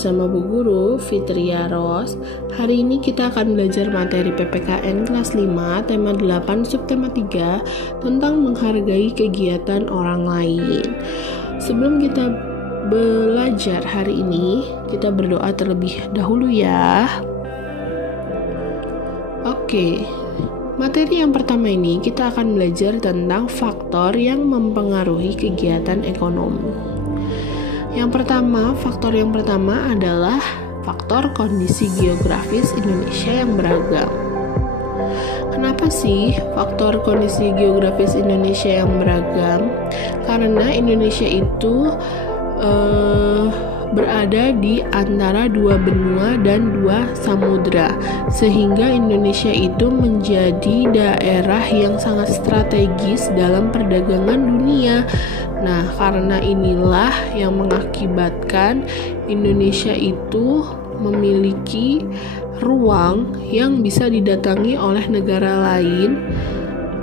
bersama Bu Guru Fitria Ros. Hari ini kita akan belajar materi PPKN kelas 5, tema 8, subtema 3 tentang menghargai kegiatan orang lain. Sebelum kita belajar hari ini, kita berdoa terlebih dahulu ya. Oke. Materi yang pertama ini kita akan belajar tentang faktor yang mempengaruhi kegiatan ekonomi. Faktor yang pertama adalah faktor kondisi geografis Indonesia yang beragam. Kenapa sih faktor kondisi geografis Indonesia yang beragam? Karena Indonesia itu berada di antara dua benua dan dua samudra, sehingga Indonesia itu menjadi daerah yang sangat strategis dalam perdagangan dunia. Nah, karena inilah yang mengakibatkan Indonesia itu memiliki ruang yang bisa didatangi oleh negara lain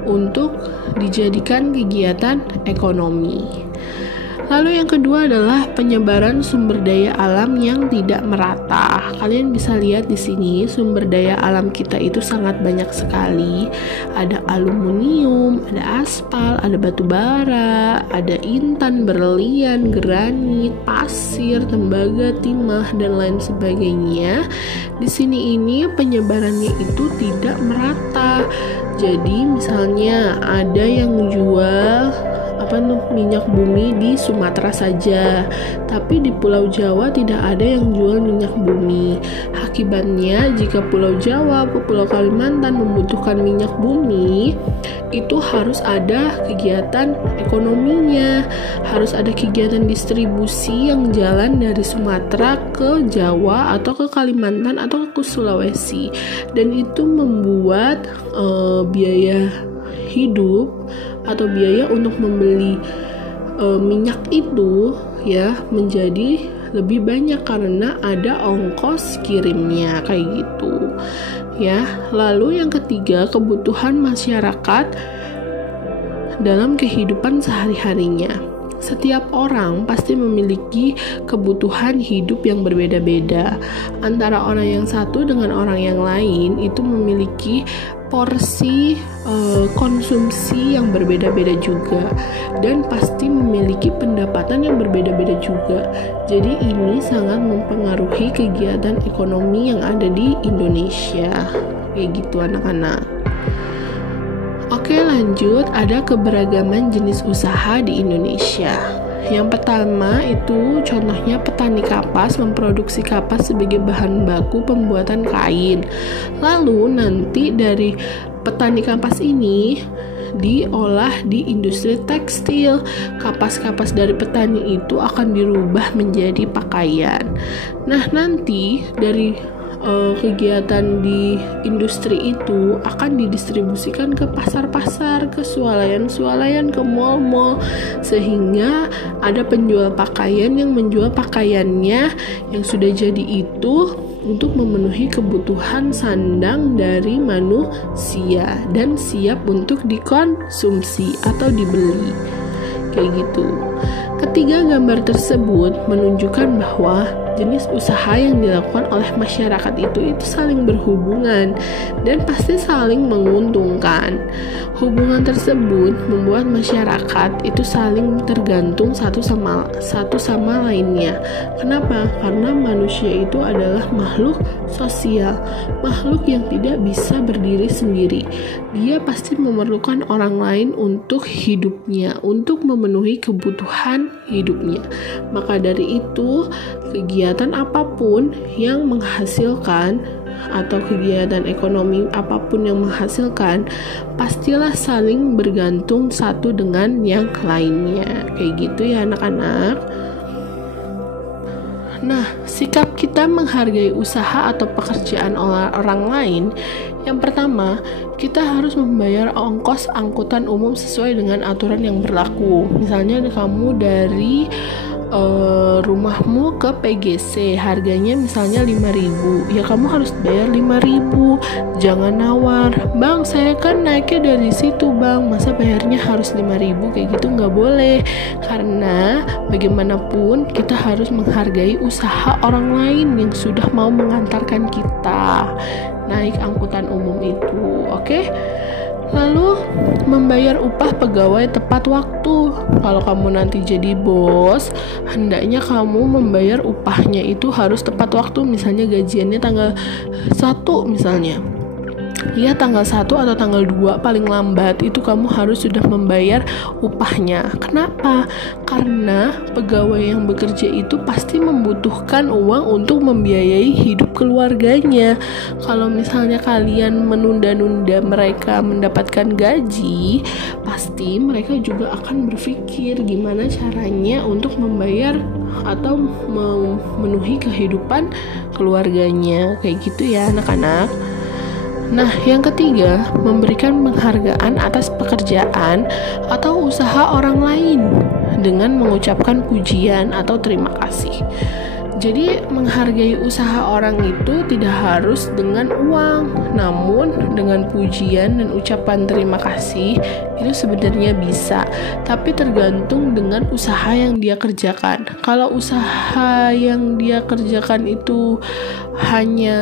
untuk dijadikan kegiatan ekonomi. Lalu yang kedua adalah penyebaran sumber daya alam yang tidak merata. Kalian bisa lihat di sini sumber daya alam kita itu sangat banyak sekali. Ada aluminium, ada aspal, ada batu bara, ada intan, berlian, granit, pasir, tembaga, timah, dan lain sebagainya. Di sini ini penyebarannya itu tidak merata. Jadi misalnya ada yang jual minyak bumi di Sumatera saja, tapi di Pulau Jawa tidak ada yang jual minyak bumi. Akibatnya jika Pulau Jawa, Pulau Kalimantan membutuhkan minyak bumi, itu harus ada kegiatan ekonominya, harus ada kegiatan distribusi yang jalan dari Sumatera ke Jawa atau ke Kalimantan atau ke Sulawesi, dan itu membuat biaya hidup atau biaya untuk membeli minyak itu ya menjadi lebih banyak karena ada ongkos kirimnya kayak gitu ya. Lalu yang ketiga, kebutuhan masyarakat dalam kehidupan sehari-harinya. Setiap orang pasti memiliki kebutuhan hidup yang berbeda-beda. Antara orang yang satu dengan orang yang lain itu memiliki porsi konsumsi yang berbeda-beda juga, dan pasti memiliki pendapatan yang berbeda-beda juga. Jadi ini sangat mempengaruhi kegiatan ekonomi yang ada di Indonesia. Kayak gitu anak-anak. Oke, lanjut, ada keberagaman jenis usaha di Indonesia. Yang pertama itu contohnya petani kapas memproduksi kapas sebagai bahan baku pembuatan kain. Lalu nanti dari petani kapas ini diolah di industri tekstil. Kapas-kapas dari petani itu akan dirubah menjadi pakaian. Nah, nanti dari kegiatan di industri itu akan didistribusikan ke pasar-pasar, ke swalayan-swalayan, ke mall-mall, sehingga ada penjual pakaian yang menjual pakaiannya yang sudah jadi itu untuk memenuhi kebutuhan sandang dari manusia dan siap untuk dikonsumsi atau dibeli. Kayak gitu. Ketiga, gambar tersebut menunjukkan bahwa jenis usaha yang dilakukan oleh masyarakat itu saling berhubungan dan pasti saling menguntungkan. Hubungan tersebut membuat masyarakat itu saling tergantung satu sama lainnya. Kenapa? Karena manusia itu adalah makhluk sosial, makhluk yang tidak bisa berdiri sendiri. Dia pasti memerlukan orang lain untuk hidupnya, untuk memenuhi kebutuhan hidupnya. Maka dari itu, kegiatan apapun yang menghasilkan atau kegiatan ekonomi apapun yang menghasilkan pastilah saling bergantung satu dengan yang lainnya. Kayak gitu ya anak-anak. Nah, sikap kita menghargai usaha atau pekerjaan orang lain. Yang pertama, kita harus membayar ongkos angkutan umum sesuai dengan aturan yang berlaku. Misalnya kamu dari rumahmu ke PGC, harganya misalnya 5.000, ya kamu harus bayar 5.000. Jangan nawar, bang saya kan naiknya dari situ bang, masa bayarnya harus 5.000, kayak gitu nggak boleh. Karena bagaimanapun kita harus menghargai usaha orang lain yang sudah mau mengantarkan kita naik angkutan umum itu, oke? Lalu membayar upah pegawai tepat waktu. Kalau kamu nanti jadi bos, hendaknya kamu membayar upahnya itu harus tepat waktu. Misalnya gajiannya tanggal 1 misalnya. Ya tanggal 1 atau tanggal 2 paling lambat itu kamu harus sudah membayar upahnya. Kenapa? Karena pegawai yang bekerja itu pasti membutuhkan uang untuk membiayai hidup keluarganya. Kalau misalnya kalian menunda-nunda mereka mendapatkan gaji, pasti mereka juga akan berpikir gimana caranya untuk membayar atau memenuhi kehidupan keluarganya. Kayak gitu ya anak-anak. Nah, yang ketiga, memberikan penghargaan atas pekerjaan atau usaha orang lain dengan mengucapkan pujian atau terima kasih. Jadi, menghargai usaha orang itu tidak harus dengan uang, namun dengan pujian dan ucapan terima kasih itu sebenarnya bisa, tapi tergantung dengan usaha yang dia kerjakan. Kalau usaha yang dia kerjakan itu hanya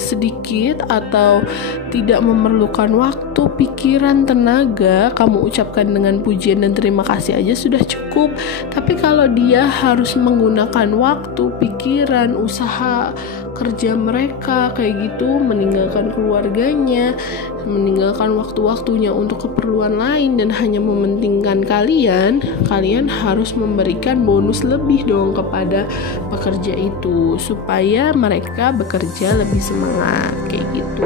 sedikit atau tidak memerlukan waktu, pikiran, tenaga, kamu ucapkan dengan pujian dan terima kasih aja sudah cukup. Tapi kalau dia harus menggunakan waktu, pikiran, usaha kerja mereka kayak gitu, meninggalkan keluarganya, meninggalkan waktu-waktunya untuk keperluan lain dan hanya mementingkan kalian harus memberikan bonus lebih dong kepada pekerja itu supaya mereka bekerja lebih semangat kayak gitu.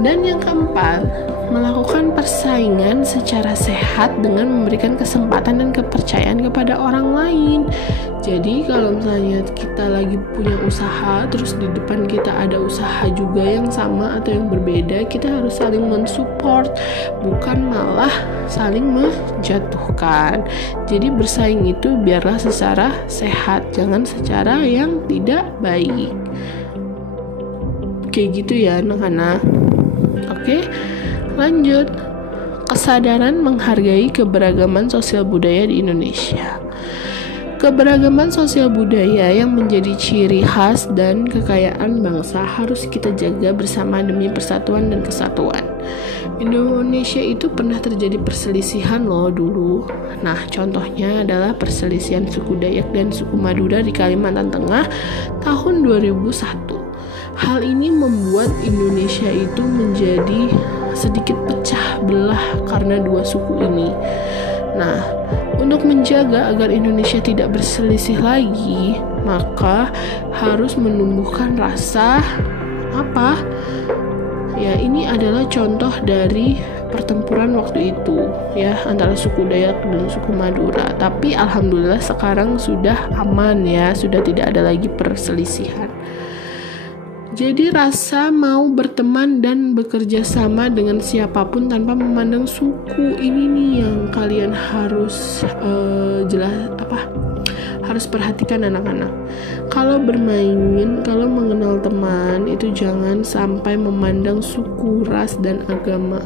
Dan yang keempat, melakukan persaingan secara sehat dengan memberikan kesempatan dan kepercayaan kepada orang lain. Jadi kalau misalnya kita lagi punya usaha, terus di depan kita ada usaha juga yang sama atau yang berbeda, kita harus saling mensupport, bukan malah saling menjatuhkan. Jadi bersaing itu biarlah secara sehat, jangan secara yang tidak baik. Kayak gitu ya anak-anak. Oke, lanjut. Kesadaran menghargai keberagaman sosial budaya di Indonesia. Keberagaman sosial budaya yang menjadi ciri khas dan kekayaan bangsa harus kita jaga bersama demi persatuan dan kesatuan. Indonesia itu pernah terjadi perselisihan loh dulu. Nah, contohnya adalah perselisihan suku Dayak dan suku Madura di Kalimantan Tengah tahun 2001. Hal ini membuat Indonesia itu menjadi sedikit pecah belah karena dua suku ini. Nah, untuk menjaga agar Indonesia tidak berselisih lagi, maka harus menumbuhkan rasa apa? Ya, ini adalah contoh dari pertempuran waktu itu ya antara suku Dayak dan suku Madura. Tapi alhamdulillah sekarang sudah aman ya, sudah tidak ada lagi perselisihan. Jadi rasa mau berteman dan bekerja sama dengan siapapun tanpa memandang suku, ini nih yang kalian harus harus perhatikan anak-anak. Kalau bermain, kalau mengenal teman itu jangan sampai memandang suku, ras, dan agama.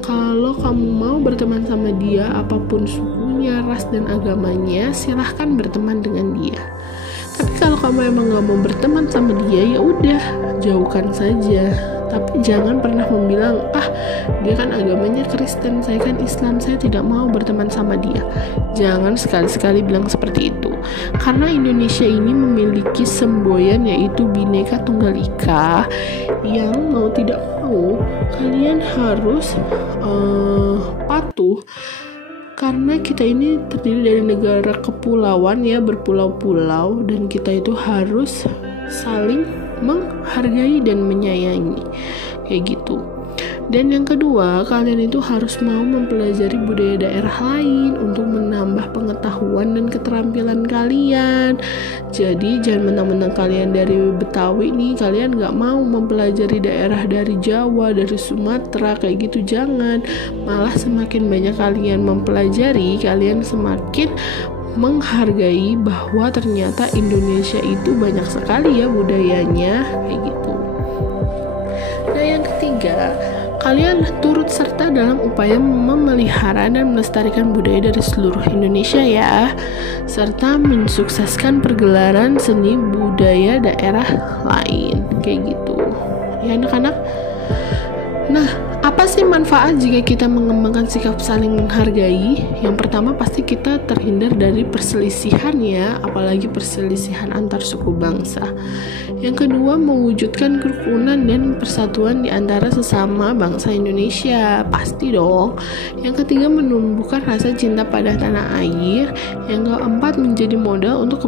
Kalau kamu mau berteman sama dia, apapun sukunya, ras, dan agamanya, silahkan berteman dengan dia. Tapi kalau kamu emang gak mau berteman sama dia, ya udah jauhkan saja. Tapi jangan pernah membilang, dia kan agamanya Kristen, saya kan Islam, saya tidak mau berteman sama dia. Jangan sekali-sekali bilang seperti itu. Karena Indonesia ini memiliki semboyan yaitu Bhinneka Tunggal Ika, yang mau tidak mau kalian harus patuh. Karena kita ini terdiri dari negara kepulauan ya, berpulau-pulau, dan kita itu harus saling menghargai dan menyayangi kayak gitu. Dan yang kedua, kalian itu harus mau mempelajari budaya daerah lain untuk menambah pengetahuan dan keterampilan kalian. Jadi jangan mentang-mentang kalian dari Betawi nih, kalian gak mau mempelajari daerah dari Jawa, dari Sumatera, kayak gitu, jangan. Malah semakin banyak kalian mempelajari, kalian semakin menghargai bahwa ternyata Indonesia itu banyak sekali ya budayanya, kayak gitu. Nah, yang ketiga, kalian turut serta dalam upaya memelihara dan melestarikan budaya dari seluruh Indonesia ya, serta mensukseskan pergelaran seni budaya daerah lain, kayak gitu ya anak-anak. Nah, apa sih manfaat jika kita mengembangkan sikap saling menghargai? Yang pertama pasti kita terhindar dari perselisihan ya, apalagi perselisihan antar suku bangsa. Yang kedua, mewujudkan kerukunan dan persatuan di antara sesama bangsa Indonesia, pasti dong. Yang ketiga, menumbuhkan rasa cinta pada tanah air. Yang keempat, menjadi modal untuk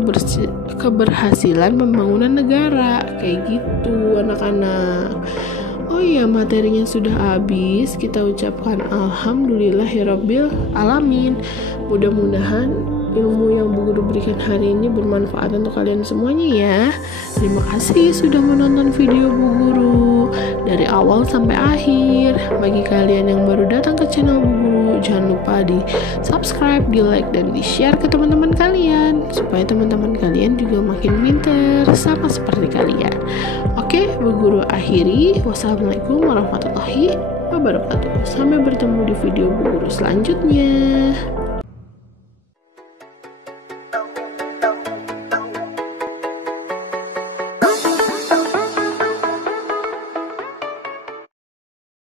keberhasilan pembangunan negara, kayak gitu anak-anak. Oh iya, materinya sudah habis. Kita ucapkan alhamdulillahirabbil alamin. Mudah-mudahan ilmu yang Bu Guru berikan hari ini bermanfaat untuk kalian semuanya ya. Terima kasih sudah menonton video Bu Guru dari awal sampai akhir. Bagi kalian yang baru datang ke channel Bu Guru, jangan lupa di subscribe, di like, dan di share ke teman-teman kalian supaya teman-teman kalian juga makin pinter sama seperti kalian. Oke, Bu Guru akhiri. Wassalamualaikum warahmatullahi wabarakatuh. Sampai bertemu di video Bu Guru selanjutnya.